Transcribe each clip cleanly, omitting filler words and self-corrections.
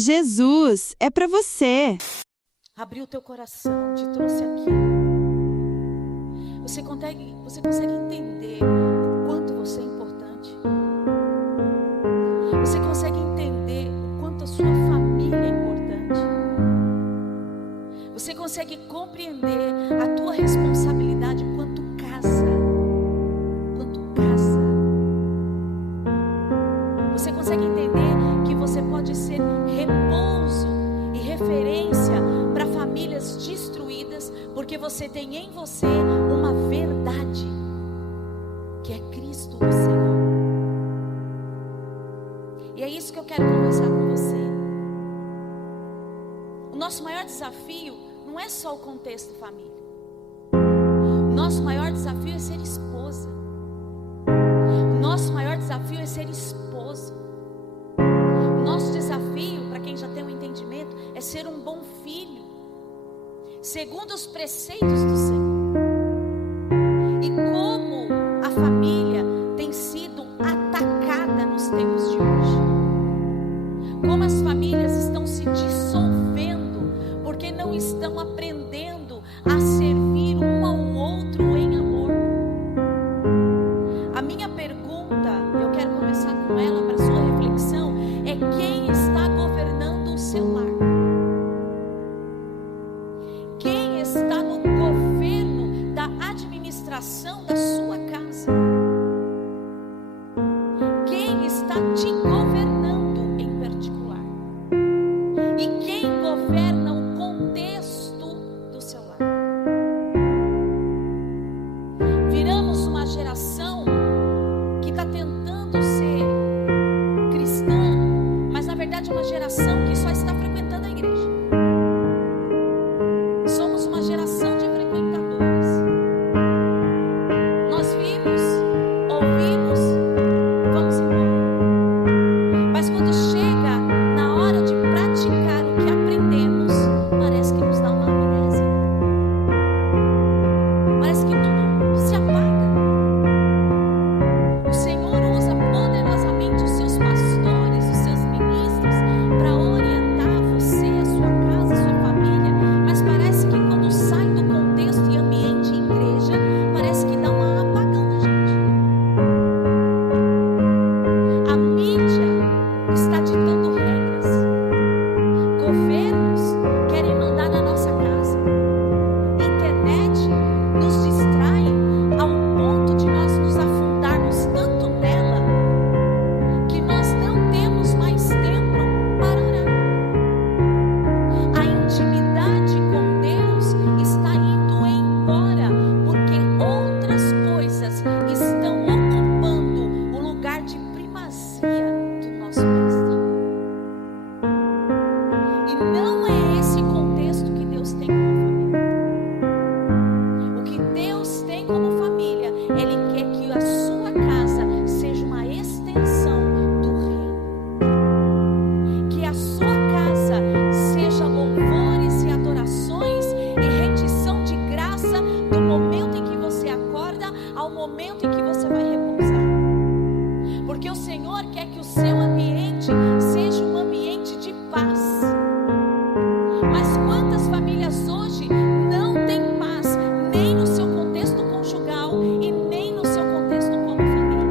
Jesus é para você. Abriu o teu coração, te trouxe aqui. Você consegue entender o quanto você é importante? Você consegue entender o quanto a sua família é importante? Você consegue compreender a tua responsabilidade quanto casa? Você consegue entender que você pode ser repouso e referência para famílias destruídas, porque você tem em você uma verdade, que é Cristo o Senhor. E é isso que eu quero conversar com você. O nosso maior desafio não é só o contexto família. O nosso maior desafio é ser esposa. O nosso maior desafio é ser esposo. O nosso desafio, para quem já tem um entendimento, é ser um bom filho, segundo os preceitos do Senhor. E como a família tem sido atacada nos tempos de hoje, como as famílias estão se dissolvendo, porque não estão aprendendo a servir um ao outro em amor. A minha pergunta, eu quero começar com ela para sua reflexão, é: quem está governando o seu lar? Quem está no governo da administração da sua casa? Quem está te governando em particular? E quem governa o contexto do seu lar? Viramos uma geração que está tentando ser cristã, mas na verdade é uma geração que só está frequentando a igreja. Somos uma geração de frequentadores. Nós vimos, ouvimos, vamos embora. Mas quando chega na hora de praticar o que aprendemos, parece que nos dá uma amnésia. Parece que tudo se apaga. O Senhor usa poderosamente os seus pastores, os seus ministros, para orientar você, a sua casa, a sua família. Mas parece que quando sai do contexto e ambiente igreja, parece que dá um apagão na gente. A mídia está ditando regras. Governos querem mandar na nossa casa. Internet nos distrai ao ponto de nós nos afundarmos tanto nela que nós não temos mais tempo para orar. A intimidade com Deus está indo embora porque outras coisas estão ocupando o lugar de primazia do nosso mestre. E não é esse contexto que Deus tem como família. O que Deus tem como família, Ele quer que a sua casa seja uma extensão do reino. Que a sua casa seja louvores e adorações e rendição de graça do momento em que você acorda ao momento em que você vai repousar. Porque o Senhor quer que o seu ambiente seja um ambiente de paz. Mas quantas famílias hoje não têm paz, nem no seu contexto conjugal e nem no seu contexto como família?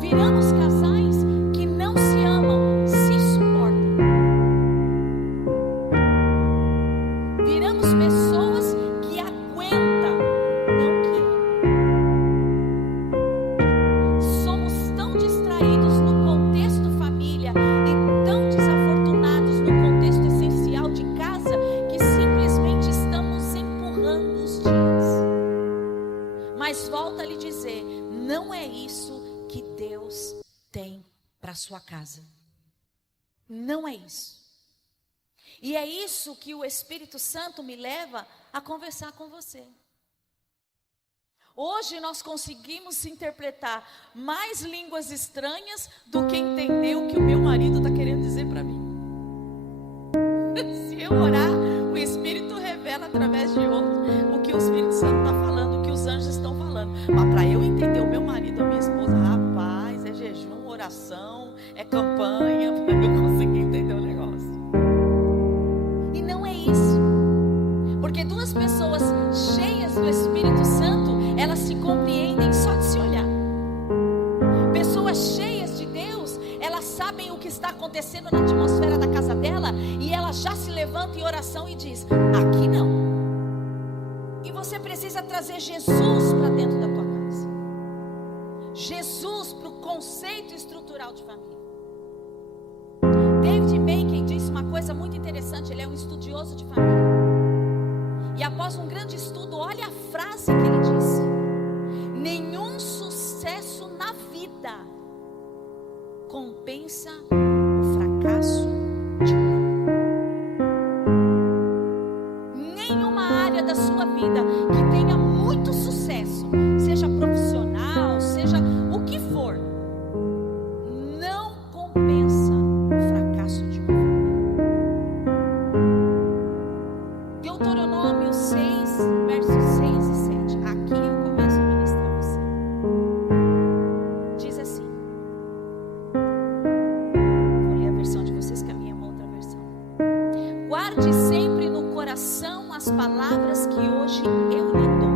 Viramos casais que não se amam, se suportam. Viramos pessoas que aguentam, não que amam. Somos tão distraídos no contexto família e tão desafortunados no contexto essencial de casa que simplesmente estamos empurrando os dias. Mas volto a lhe dizer, não é isso que Deus tem para a sua casa. Não é isso. E é isso que o Espírito Santo me leva a conversar com você. Hoje nós conseguimos interpretar mais línguas estranhas do que entender o que o meu marido está querendo dizer para mim. Se eu orar, o Espírito revela através de outro o que o Espírito Santo está falando, o que os anjos estão falando. Mas para eu entender o meu marido, a minha esposa, rapaz, é jejum, oração, é campanha. sabem o que está acontecendo na atmosfera da casa dela, e ela já se levanta em oração e diz: aqui não. E você precisa trazer Jesus para dentro da tua casa, Jesus para o conceito estrutural de família. David Bacon disse uma coisa muito interessante. Ele é um estudioso de família, e após um grande estudo, olha a frase que ele disse: nenhum sucesso na vida compensa o fracasso de um. Nenhuma área da sua vida que tenha muito sucesso, seja profissional, seja o que for, não compensa o fracasso de um. Deuteronômio 6, versos 6 e 7. Aqui eu começo a ministrar você. Diz assim. Vou ler a versão de vocês, que a minha é uma outra versão. Guarde sempre no coração as palavras que hoje eu lhe dou.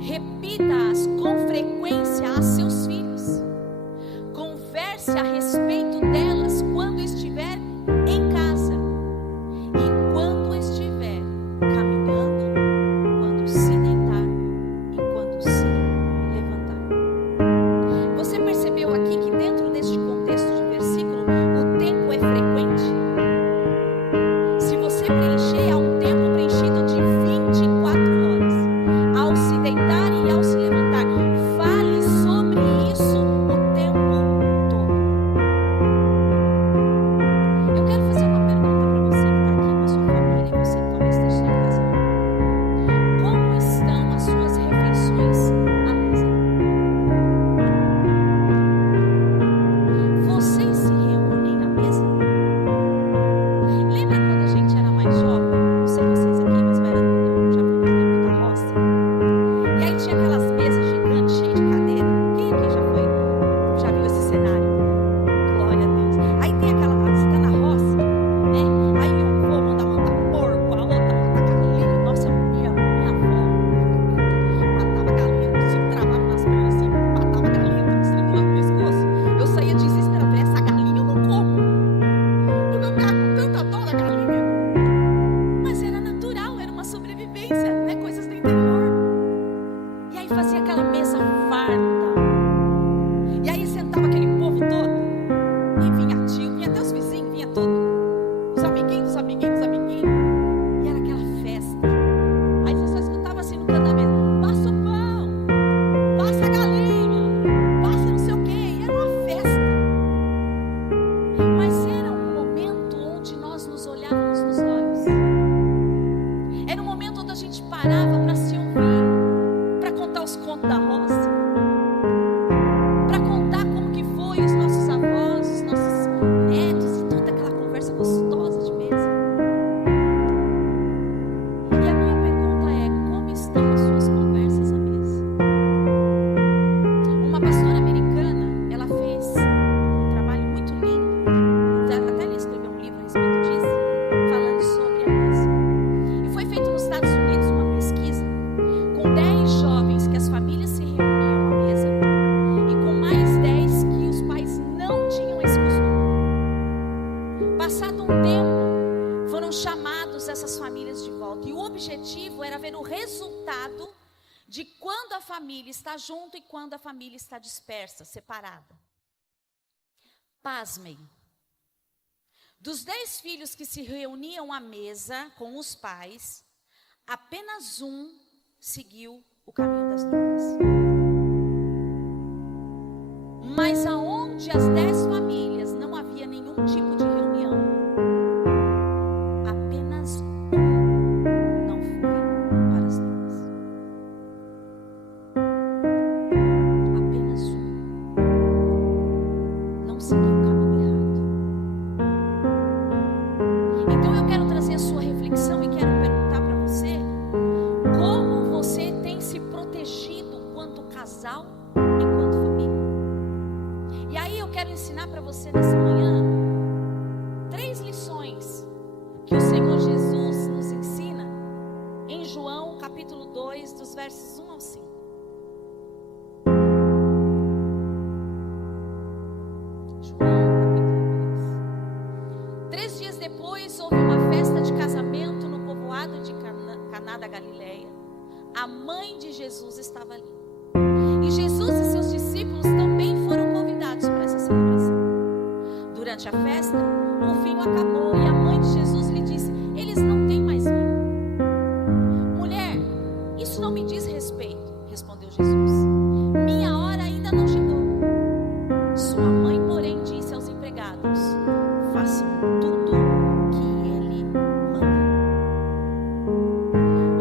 Repita-as com frequência a seus filhos. Converse a respeito delas quando estiver em casa e quando estiver caminhando, quando se deitar e quando se levantar. Você percebeu aqui que dentro deste contexto de versículo, o tempo é frequente? Se você preencher, há um tempo preenchido de 24 horas, ao se deitar e ao se levantar. Fale sobre isso o tempo todo. Eu quero fazer uma pergunta para você que está aqui com a sua família, e você que talvez esteja em casa. Como estão as suas refeições à mesa? Vocês se reúnem à mesa? Lembra quando a gente era mais jovem? Não sei vocês aqui, mas eu já fui no tempo da roça. E aí tinha aquelas mesas gigantes, cheias de cadeira. Quem aqui já viu esse cenário? Glória a Deus. Aí tem aquela, você está na roça, né? Aí um vô manda montar porco, a outra monta galinha. Nossa, minha avó matava galinha, se travava nas pernas assim, matava galinha, estrangulando o pescoço. Eu saía desesperada, falei, essa galinha eu não como, porque eu ficava com tanta dor da galinha. Mas era natural, era uma sobrevivência, né? Coisas do interior. E aí fazia aquela mesa farta. E aí sentava aquele povo todo. E vinha tio, vinha até os vizinhos, vinha tudo. Os amiguinhos, os amiguinhos, os amiguinhos. E era aquela festa. Aí você só escutava assim no canto da mesa: passa o pão, passa a galinha, passa não sei o quê. E era uma festa. Mas era um momento onde nós nos olhávamos nos olhos. Era um momento onde a gente parava para se ouvir, para contar os contos da roça, para contar como que foi os nossos avós, os nossos netos, e toda aquela conversa gostosa de mesa. E a minha pergunta é: como estão as suas conversas à mesa? Uma pastora americana, ela fez um trabalho muito lindo, até ela escreveu um livro a respeito disso, falando sobre a mesa. E foi feito nos Estados Unidos uma pesquisa com 10 jovens que as famílias se reuniam à mesa, e com mais 10 que os pais não tinham esse costume. Passado um tempo, foram chamados essas famílias de volta, e o objetivo era ver o resultado de quando a família está junto e quando a família está dispersa, separada. Pasmem. Dos 10 filhos que se reuniam à mesa com os pais, apenas um seguiu o caminho das drogas. Mas aonde as 10 famílias não havia nenhum tipo de reunião, apenas um não foi para as drogas. Apenas um não seguiu o caminho errado. Então eu quero trazer a sua reflexão e quero perguntar para você: como você tem se protegido quanto casal e quanto família? E aí eu quero ensinar para você nessa manhã 3 lições que o Senhor Jesus nos ensina em João capítulo 2, dos versos 1 ao 5. João da Galileia, a mãe de Jesus estava ali. E Jesus e seus discípulos também foram convidados para essa celebração. Durante a festa, o vinho acabou e a mãe de Jesus lhe disse: eles não têm mais vinho. Mulher, isso não me diz respeito, respondeu Jesus. Minha hora ainda não chegou. Sua mãe, porém, disse aos empregados: façam tudo que ele manda.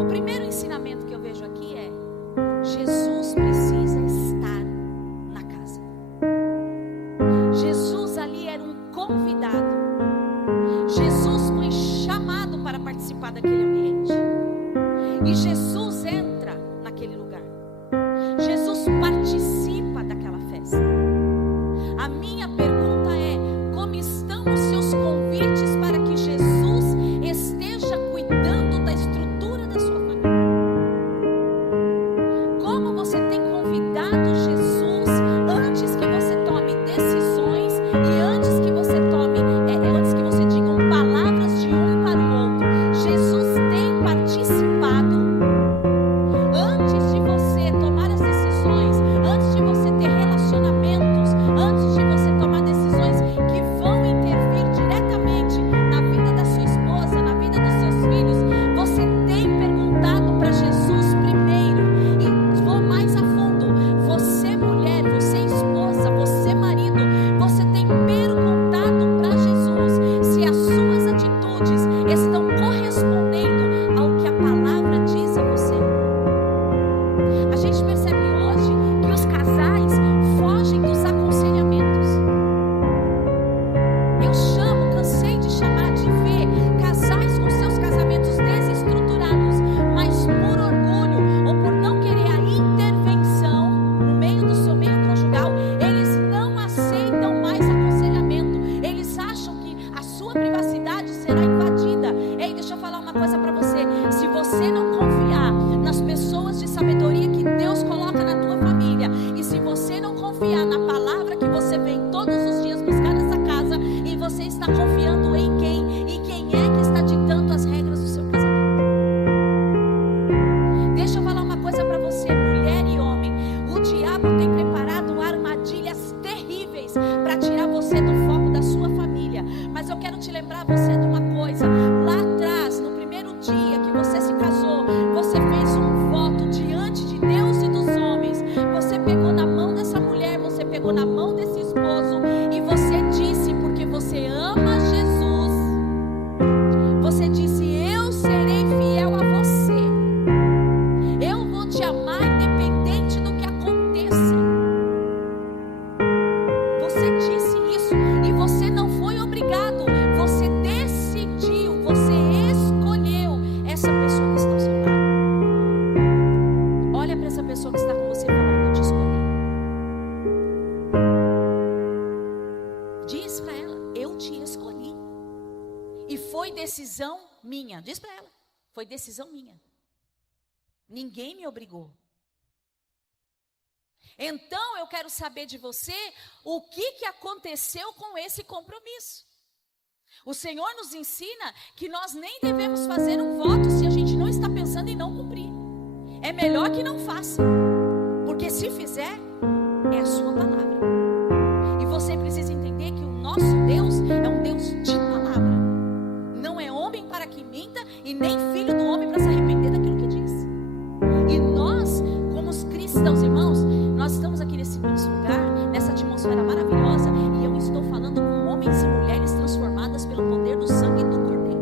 O primeiro ensinamento que eu vejo aqui é: Jesus precisa estar na casa. Jesus ali era um convidado. Jesus foi chamado para participar daquele ambiente. E Jesus entra naquele lugar. Jesus participa daquela festa. A minha pergunta é: como estão os seus convites para que Jesus esteja cuidando da estrutura da sua família? Como você tem convidado Jesus antes que você tome decisões e antes que você antes que você diga palavras de um para o outro? Jesus tem participado antes de você tomar as decisões, antes de você ter relacionamentos, antes de você tomar decisões que vão intervir diretamente na vida da sua esposa, na vida dos seus filhos. Você tem perguntado para Jesus primeiro. E vou mais a fundo: você mulher, você esposa, você marido, você tem perguntado para Jesus se as suas atitudes estão correspondendo ao que a palavra diz a você? A gente percebe hoje que os casais fogem dos aconselhamentos. Cansei de chamar, de ver casais com seus casamentos desestruturados, mas por orgulho ou por não querer a intervenção no meio do seu meio conjugal, eles não aceitam mais aconselhamento. Eles acham que a sua privacidade será invadida. Ei, deixa eu falar uma coisa para você: se você não confiar nas pessoas de sabedoria que Deus coloca na tua família, e se você não confiar na palavra que você vem todos os dias buscar nessa casa, e você está confiando em quem? E quem é que está ditando as regras do seu casamento? Deixa eu falar uma coisa para você, mulher e homem: o diabo tem preparado armadilhas terríveis para tirar você do foco da sua família. Mas eu quero te lembrar você de uma coisa: lá atrás, no primeiro dia que você se casou, você fez um voto diante de Deus e dos homens. Você pegou na mão dessa mulher, você pegou na mão desse esposo, e você disse, porque você ama Jesus, você disse: eu serei fiel a você, eu vou te amar independente do que aconteça. Você disse isso e você não foi obrigado, você decidiu, você escolheu essa pessoa que está ao seu lado. Olha para essa pessoa que está com você e fala: eu te escolhi. Diz para ela: eu te escolhi. E foi decisão minha. Diz para ela: foi decisão minha. Ninguém me obrigou. Então eu quero saber de você o que aconteceu com esse compromisso. O Senhor nos ensina que nós nem devemos fazer um voto se a gente não está pensando em não cumprir. É melhor que não faça, porque se fizer, é a sua palavra. E você precisa entender que o nosso Deus é um Deus de palavra. Não é homem para que minta, e nem filho do homem para se arrepender daquilo que diz. E nós, como os cristãos, irmãos, nós estamos aqui nesse lugar, nessa atmosfera maravilhosa, e eu estou falando com homens e mulheres transformadas pelo poder do sangue do Cordeiro.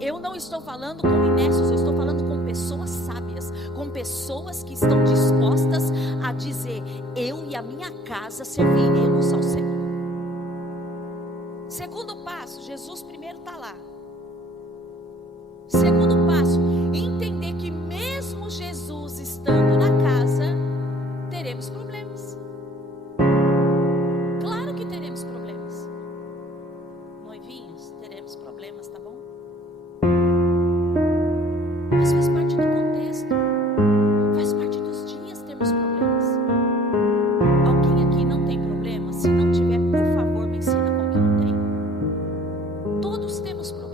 Eu não estou falando com inércios, eu estou falando com pessoas sábias, com pessoas que estão dispostas a dizer: eu e a minha casa serviremos ao Senhor. Segundo passo, Jesus primeiro está lá. Segundo passo, entender que mesmo Jesus estando na casa, teremos problemas. Claro que teremos problemas. Noivinhos, teremos problemas, tá bom? Mas faz parte do contexto. Faz parte dos dias termos problemas. Alguém aqui não tem problema? Se não tiver, por favor, me ensina como que não tem. Todos temos problemas.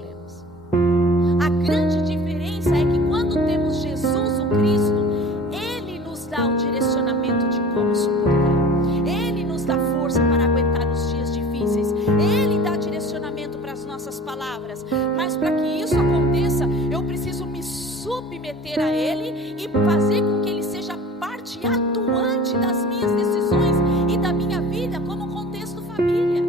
essas palavras, mas para que isso aconteça, eu preciso me submeter a Ele e fazer com que Ele seja parte atuante das minhas decisões e da minha vida como contexto família.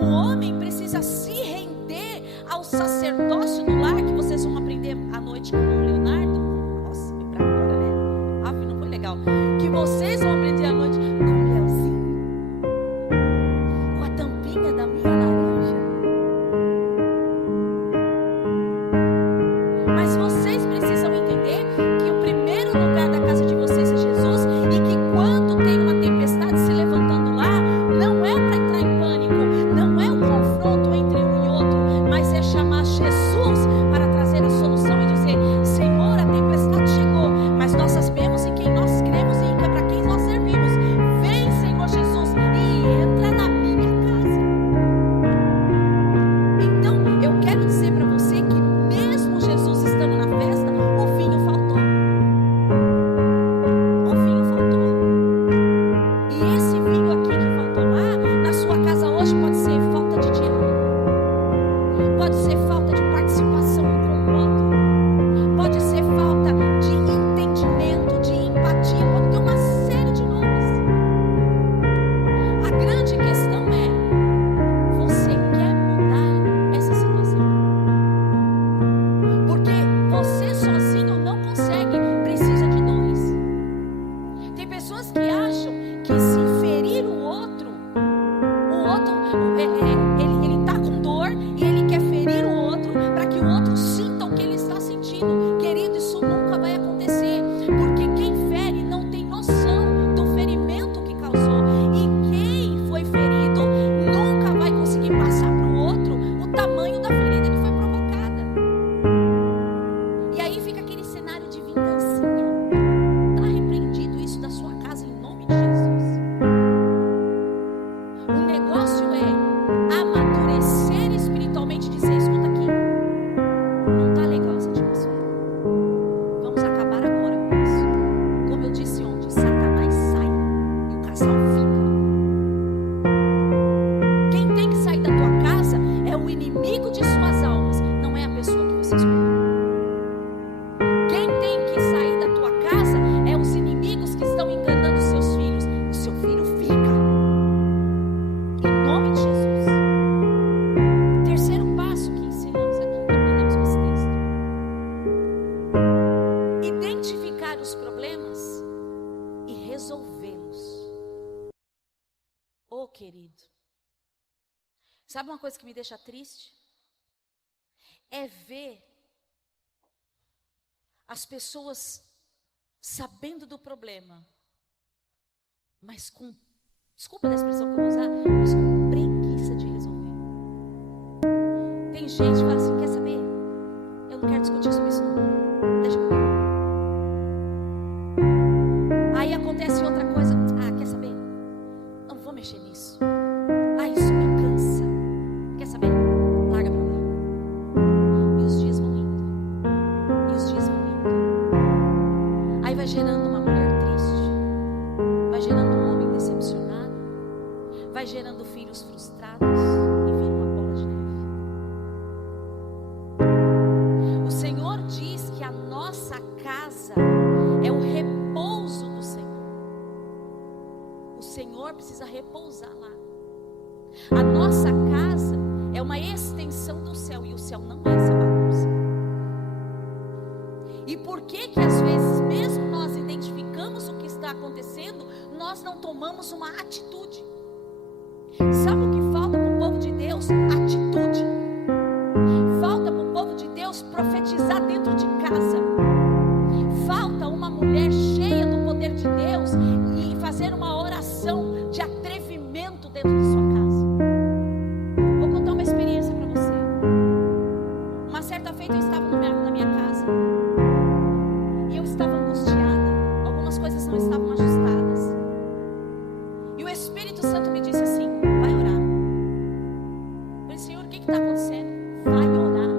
O homem precisa se render ao sacerdócio no lar, que vocês vão aprender à noite com o Leonardo. Nossa, me pra agora, né? Não foi legal. Que vocês vão aprender à noite com o Leozinho, com a tampinha da minha laranja. Mas vocês precisam entender que o primeiro lugar da casa de vocês é Jesus, e que quando tem uma tempestade se levantando lá, não é para entrar em pânico, não é um confronto entre um e outro, mas é chamar Jesus para trazer a solução e dizer: Senhor, a tempestade chegou, mas nós sabemos em quem nós cremos e para quem nós servimos. Vem, Senhor Jesus, e entra na minha casa. Então, eu quero dizer para você que mesmo Jesus estando na festa, o vinho faltou. O vinho faltou. E esse vinho aqui que faltou lá, na sua casa hoje, pode ser falta de diálogo, pode ser falta de participação um com o outro, pode ser falta de entendimento, de empatia, pode ter uma série de nomes. A grande questão é: você quer mudar essa situação? Porque você sozinho não consegue, precisa de dois. Tem pessoas que acham que se ferir o outro ele está com dor e ele quer ferir o outro para que o outro sinta o que ele está sentindo. Querido, isso nunca vai acontecer, porque quem fere não tem noção do ferimento que causou, e quem foi ferido nunca vai conseguir passar para o outro o tamanho da ferida que foi provocada. E aí fica aquele cenário de vingancinha. Está repreendido isso da sua casa em nome de Jesus. O negócio é amadurecer espiritualmente e dizer: escuta aqui, não está legal essa atmosfera, vamos acabar agora com isso. Como eu disse ontem, Satanás sai e o casal fica. Quem tem que sair da tua casa é o inimigo de suas almas, não é a pessoa que você escolheu. Quem tem que sair da tua casa é os inimigos que estão enganando seus filhos. O seu filho fica, em nome de Jesus. Terceiro passo que ensinamos aqui, que aprendemos com esse texto: identificar os problemas e resolvê-los. Oh, querido, sabe uma coisa que me deixa triste? É ver as pessoas sabendo do problema, mas com, desculpa da expressão que eu vou usar, mas com preguiça de resolver. Tem gente que fala assim: quer saber? Eu não quero discutir sobre isso não. Deixa eu ver. Aí acontece outra coisa: quer saber? Não vou mexer nisso. Isso me cansa. Quer saber? Larga pra lá. E os dias vão indo. E os dias vão indo. Aí vai gerando uma mulher triste. Vai gerando um homem decepcionado. Vai gerando filhos frustrados. E vira uma bola de neve. O Senhor diz que a nossa casa é o repouso do Senhor. O Senhor precisa repousar lá. A nossa casa é uma extensão do céu, e o céu não é essa bagunça. E por que às vezes, mesmo nós identificamos o que está acontecendo, nós não tomamos uma atitude? Sabe o que falta para o povo de Deus? Atitude. Falta para o povo de Deus profetizar dentro de casa. Falta uma mulher cheia do poder de Deus e fazer uma oração de atrevimento dentro de sua casa. Vou contar uma experiência para você. Uma certa feita eu estava na minha casa e eu estava angustiada. Algumas coisas não estavam ajustadas. E o Espírito Santo me disse assim: vai orar. Eu disse: Senhor, o que está acontecendo? Vai orar.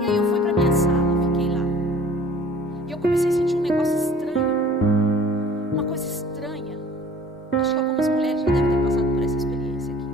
E aí eu fui para minha sala, fiquei lá. E eu comecei a sentir um negócio estranho. Uma coisa estranha. Acho que algumas mulheres já devem ter passado por essa experiência aqui.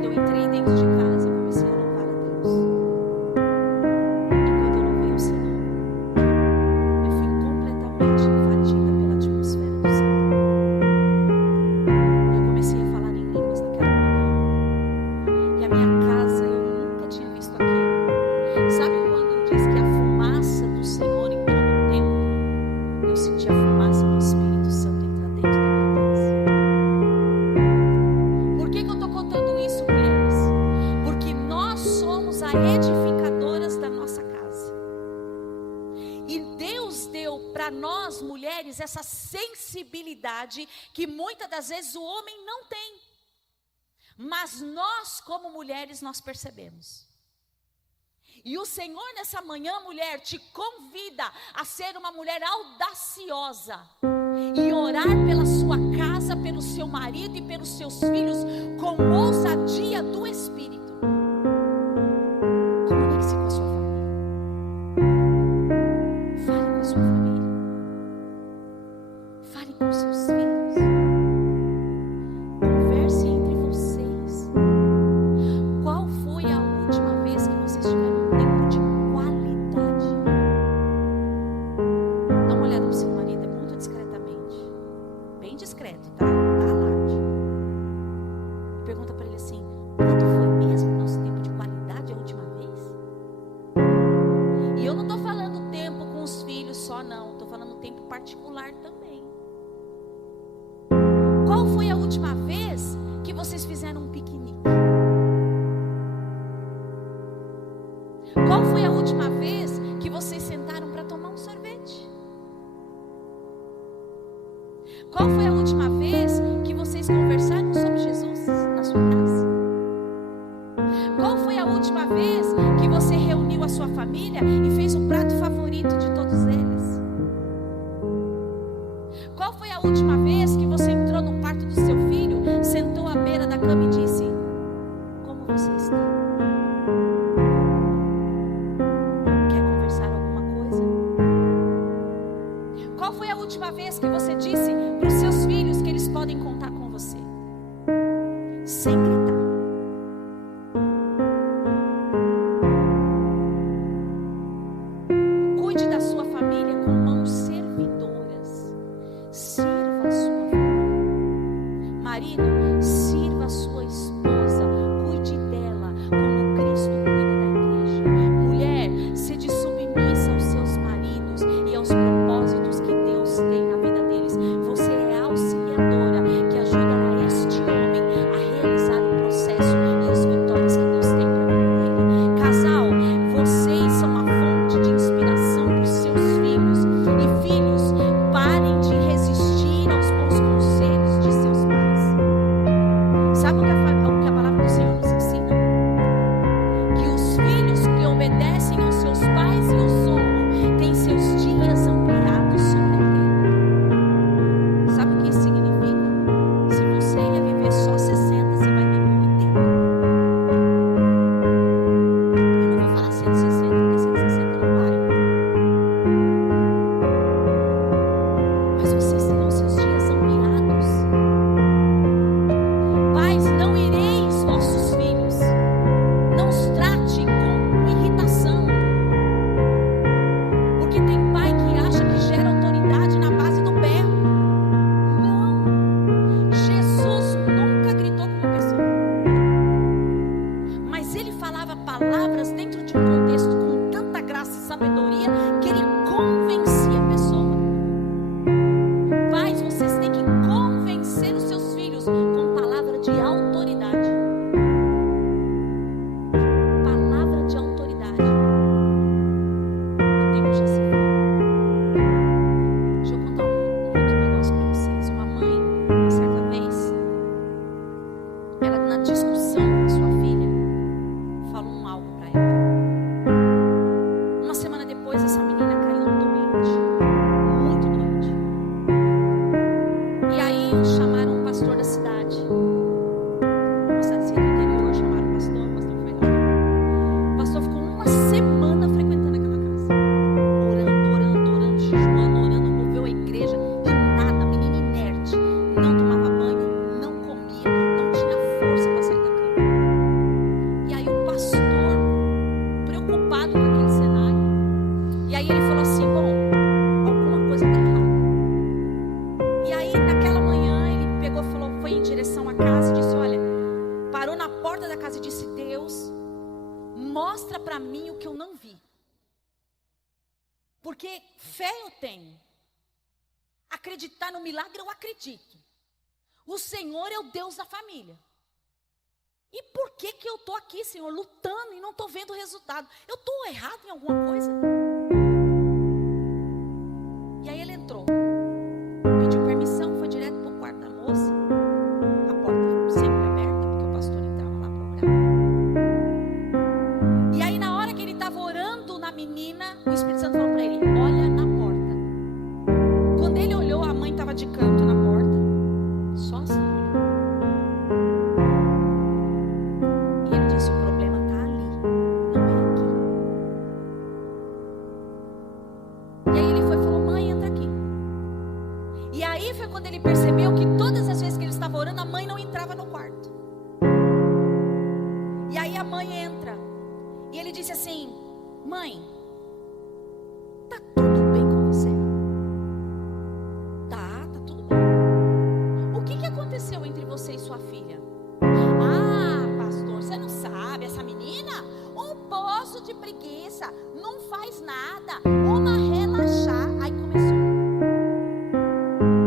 Quando eu entrei dentro de casa, eu comecei a louvar a Deus. E quando eu louvei o Senhor, eu fui completamente invadida pela atmosfera do Senhor. Eu comecei a falar em línguas naquela manhã. E a minha casa eu nunca tinha visto aquilo. Sabe quando diz que a fumaça do Senhor entrou no templo? Eu senti a fumaça do Espírito Santo entrar dentro da minha casa. Por que eu estou contando isso, mulheres? Porque nós somos as edificadoras da nossa casa. E Deus deu para nós, mulheres, essa sensibilidade que muitas das vezes o homem não tem. Mas nós, como mulheres, nós percebemos. E o Senhor nessa manhã, mulher, te convida a ser uma mulher audaciosa e orar pela sua casa, pelo seu marido e pelos seus filhos com ousadia do Espírito. Comunique-se com a sua família. Fale com a sua família. Fale com os seus filhos. Converse entre vocês. Qual foi a última vez que vocês tiveram um tempo de qualidade? Dá uma olhada no seu marido, muito discretamente. Bem discreto, tá? Não dá alarde. E pergunta para ele assim: quando foi mesmo o nosso tempo de qualidade a última vez? E eu não estou falando tempo com os filhos só, não. Estou falando tempo particular também. Qual foi a última vez que vocês fizeram um piquenique? Qual foi a última vez que vocês sentaram para tomar um sorvete? Qual foi a última vez que vocês conversaram sobre Jesus na sua casa? Qual foi a última vez que você reuniu a sua família e fez o prato favorito de todos eles? Qual foi a última vez que você entrou no quarto do seu filho, sentou à beira da cama e disse: como você está? Quer conversar alguma coisa? Qual foi a última vez que você disse para os seus filhos que eles podem contar com você? Sem gritar. porta da casa e disse: Deus, mostra para mim o que eu não vi. Porque fé eu tenho. Acreditar no milagre eu acredito. O Senhor é o Deus da família. E por que eu estou aqui, Senhor, lutando e não estou vendo o resultado? Eu estou errado em alguma coisa? E aí ele entrou. Pediu permissão, foi direto para o quarto da moça. A porta sempre aberta, porque o pastor entrava lá para orar. E aí na hora que ele estava orando na menina, o Espírito Santo falou para ele: olha na porta. Quando ele olhou, a mãe estava de canto na porta. Só assim. E ele disse: o problema está ali, não é aqui. E aí ele foi e falou: mãe, entra aqui. E aí foi quando ele percebeu que todas as vezes que ele estava orando, a mãe não entrava no quarto. E aí a mãe entra. E ele disse assim: mãe, tá tudo bem com você? Tá tudo bem. O que aconteceu entre você e sua filha? Ah, pastor, você não sabe, essa menina, um poço de preguiça, não faz nada, uma relaxar. Aí começou.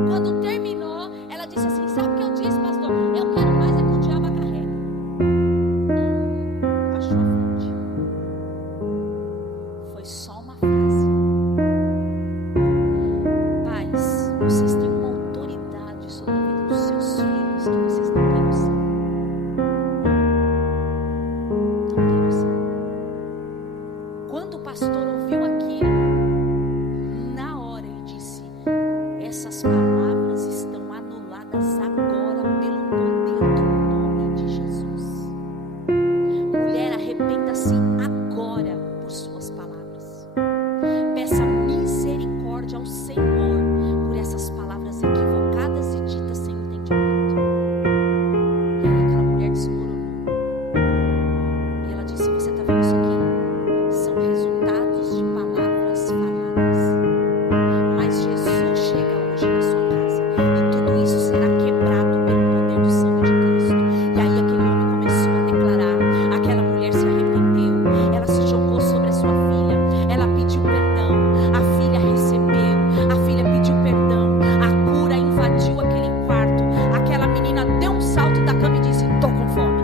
Quando terminou, ela disse assim: sabe o que eu disse, pastor? Eu quero mais é que o diabo a carregue. Achou a fonte. Foi só uma frase. Pais, vocês têm uma autoridade sobre a vida dos seus filhos que vocês não têm noção. Não têm noção. Quando o pastor ouviu aquilo, na hora ele disse: essas palavras estão anuladas agora pelo poder do nome de Jesus. Mulher, arrependa-se agora por suas palavras. Peça misericórdia ao Senhor por essas palavras equivocadas e ditas sem entendimento. E aí aquela mulher desmoronou. E ela disse: você está vendo isso aqui? São resultados de palavras faladas. Mas Jesus chega hoje na sua casa e tudo isso será quebrado pelo poder do sangue de Cristo. E aí aquele homem começou a declarar. Aquela mulher se arrependeu. Ela se jogou sobre a sua filha. Ela pediu perdão. A filha recebeu. A filha pediu perdão. A cura invadiu aquele quarto. Aquela menina deu um salto da cama e disse: tô com fome.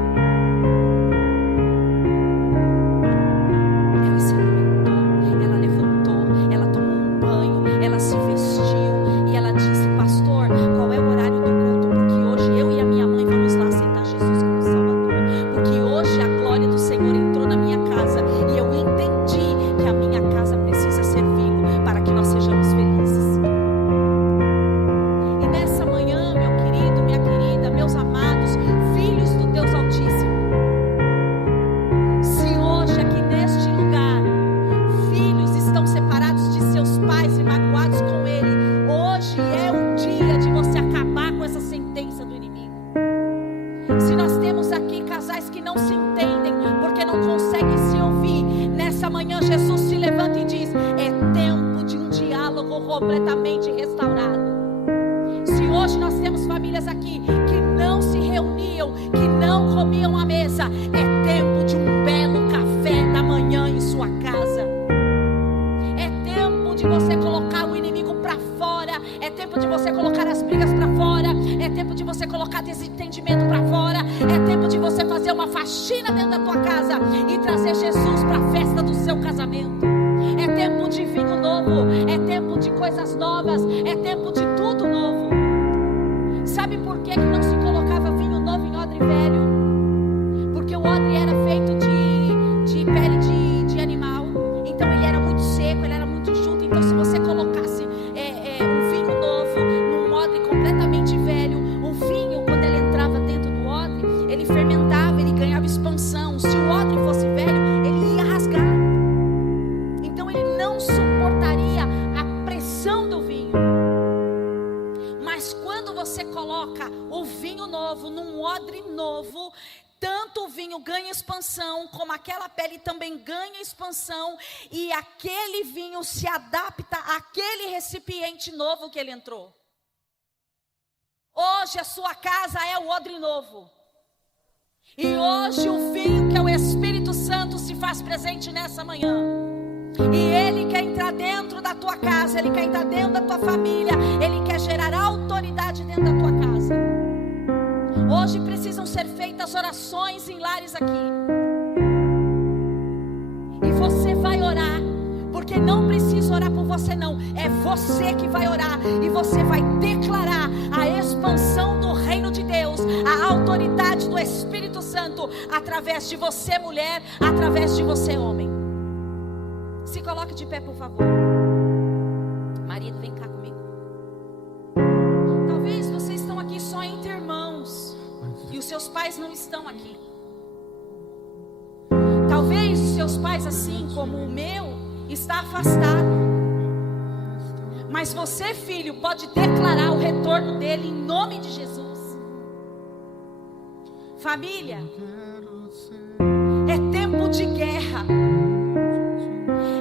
Ela se alimentou, ela levantou, ela tomou um banho, ela se vestiu e ela disse: pastor, qual é o horário do culto? Porque hoje eu e a minha mãe vamos lá aceitar Jesus como Salvador. Porque hoje a glória do Senhor entrou na minha casa e eu entendi que a minha casa precisa servi-lo para que nós sejamos felizes. E nessa manhã, meu querido, minha querida, meus amados, filhos do Deus Altíssimo, se hoje aqui neste lugar filhos estão separados de seus pais e magoados com ele, hoje é o dia de você acabar com essa sentença do inimigo. Se nós temos aqui casais que não se entendem porque não conseguem se ouvir, nessa manhã Jesus se levanta e diz: é tempo de um diálogo completamente restaurado. Se hoje nós temos famílias aqui que não se reuniam, que não comiam à mesa, é tempo de um belo café da manhã em sua casa. É tempo de você colocar o inimigo para fora. É tempo de você colocar as brigas para fora. É tempo de você colocar desentendimento para fora. É tempo de você fazer uma faxina dentro da tua casa e trazer Jesus para a festa do seu casamento. É tempo de vinho novo. É tempo de coisas novas. É tempo de tudo novo. Sabe por que não se colocava vinho novo em odre velho? Porque o odre era feito de pele de animal. Então ele era muito seco, ele era muito enxuto. Então se você colocasse um vinho novo num odre completamente velho, o vinho, quando ele entrava dentro do odre, ele fermentava, ele ganhava expansão. Se o odre fosse velho, ele ia rasgar. Então ele não suportaria a pressão do vinho. Mas quando você coloca o vinho novo num odre novo, tanto o vinho ganha expansão, como aquela pele também ganha expansão, e aquele vinho se adapta àquele recipiente novo que ele entrou. Hoje a sua casa é o odre novo. E hoje o Filho, que é o Espírito Santo, se faz presente nessa manhã. E Ele quer entrar dentro da tua casa, Ele quer entrar dentro da tua família, Ele quer gerar autoridade dentro da tua casa. Hoje precisam ser feitas orações em lares aqui. E você vai orar, porque não precisa orar por você não. É você que vai orar e você vai declarar a expansão do reino de Deus, a autoridade do Espírito Santo, através de você, mulher, através de você, homem. Se coloque de pé, por favor. Marido, vem cá comigo. Talvez vocês estão aqui só entre irmãos e os seus pais não estão aqui. Talvez os seus pais, assim como o meu, está afastado. Mas você, filho, pode declarar o retorno dele em nome de Jesus. Família, é tempo de guerra.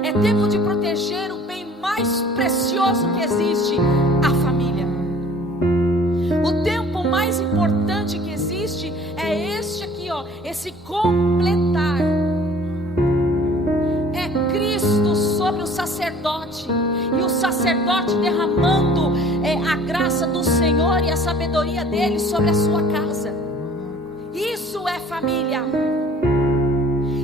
É tempo de proteger o bem mais precioso que existe, a família. O tempo mais importante que existe é este aqui, ó, esse completar. É Cristo sobre o sacerdote, e o sacerdote derramando a graça do Senhor e a sabedoria dele sobre a sua casa. Isso é família.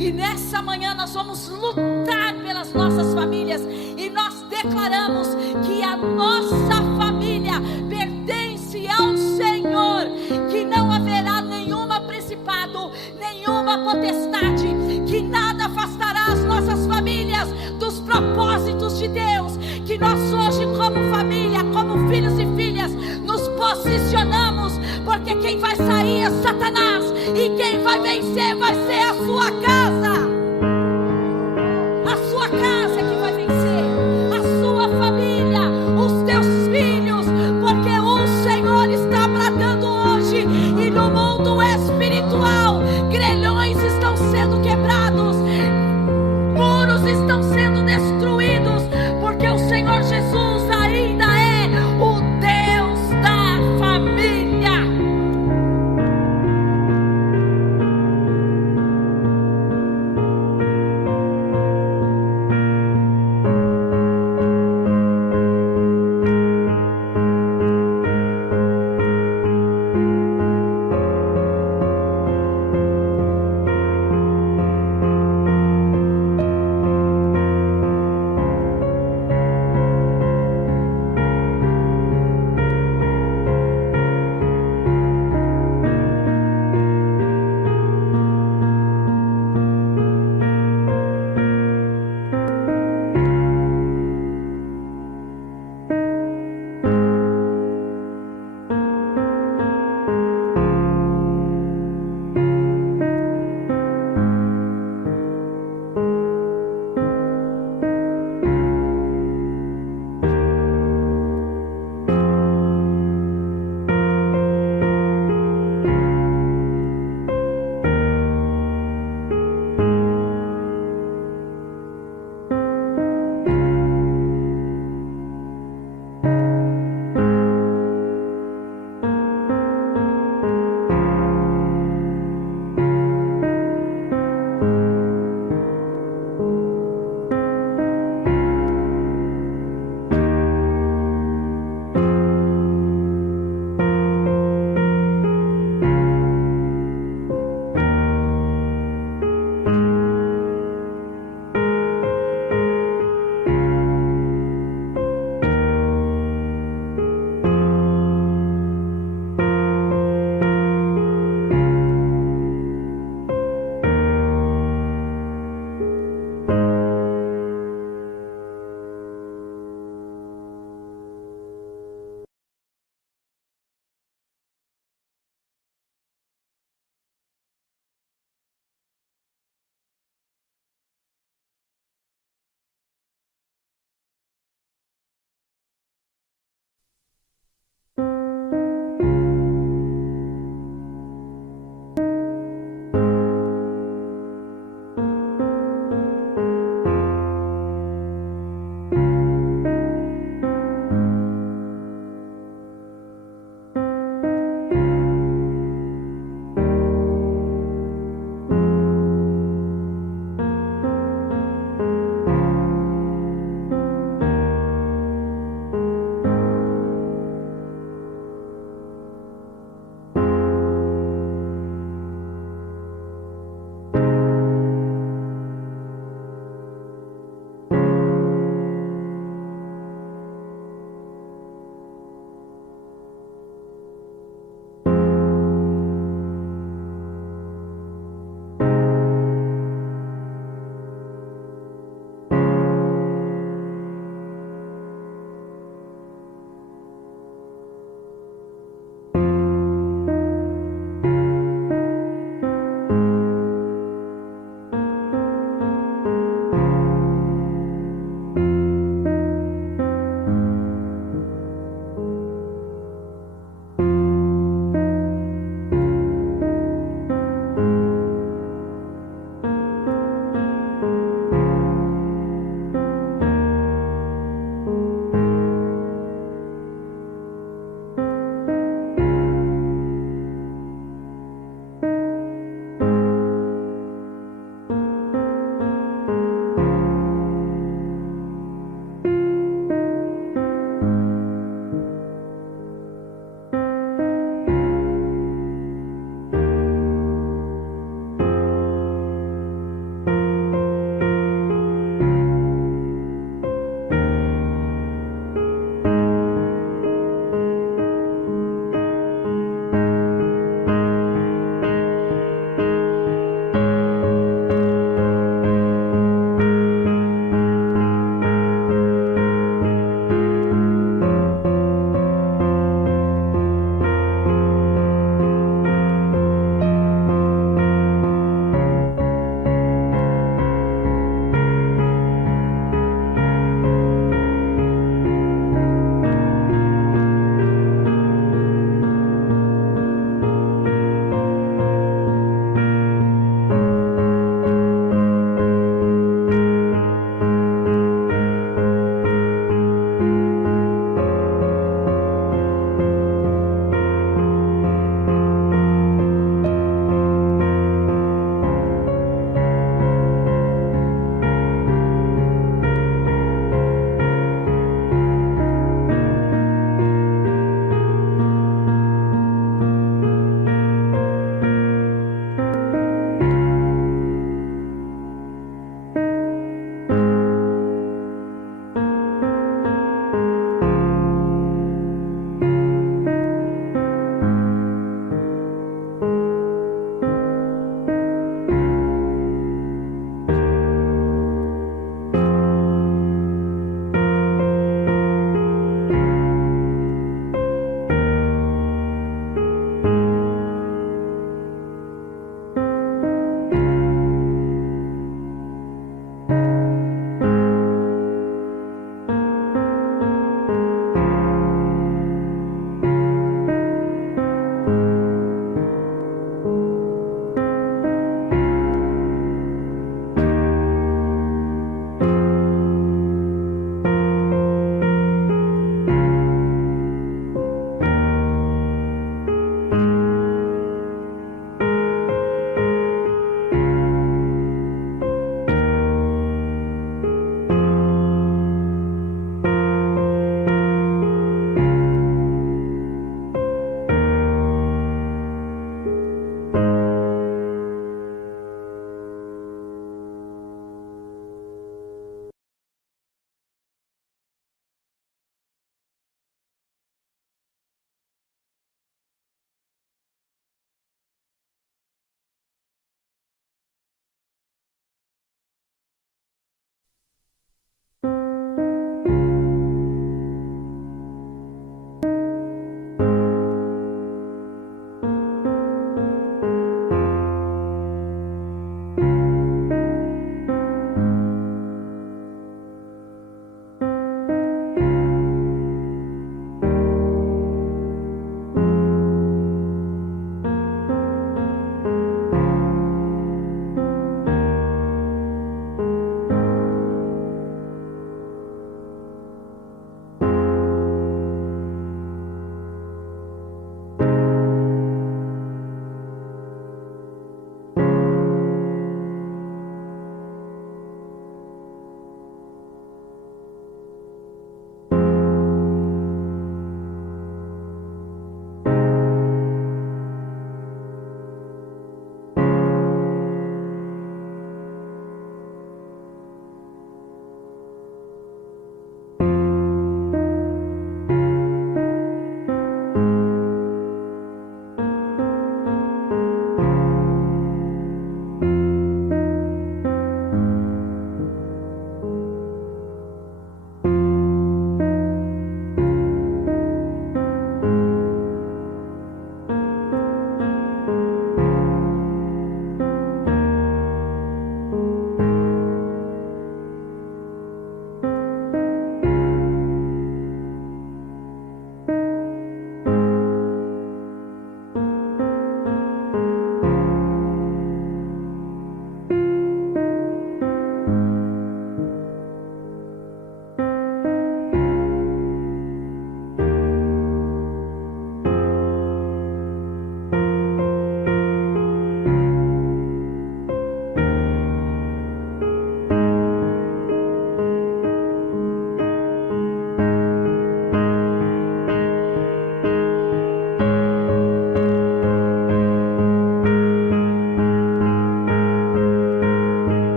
E nessa manhã nós vamos lutar pelas nossas famílias. E nós declaramos que a nossa família pertence ao Senhor. Que não haverá nenhuma principado, nenhuma potestade, que nada afastará as nossas famílias dos propósitos de Deus. Que nós hoje, como família, como filhos e filhas, nos posicionamos. Porque quem vai sair é Satanás, e quem vai vencer vai ser a sua casa.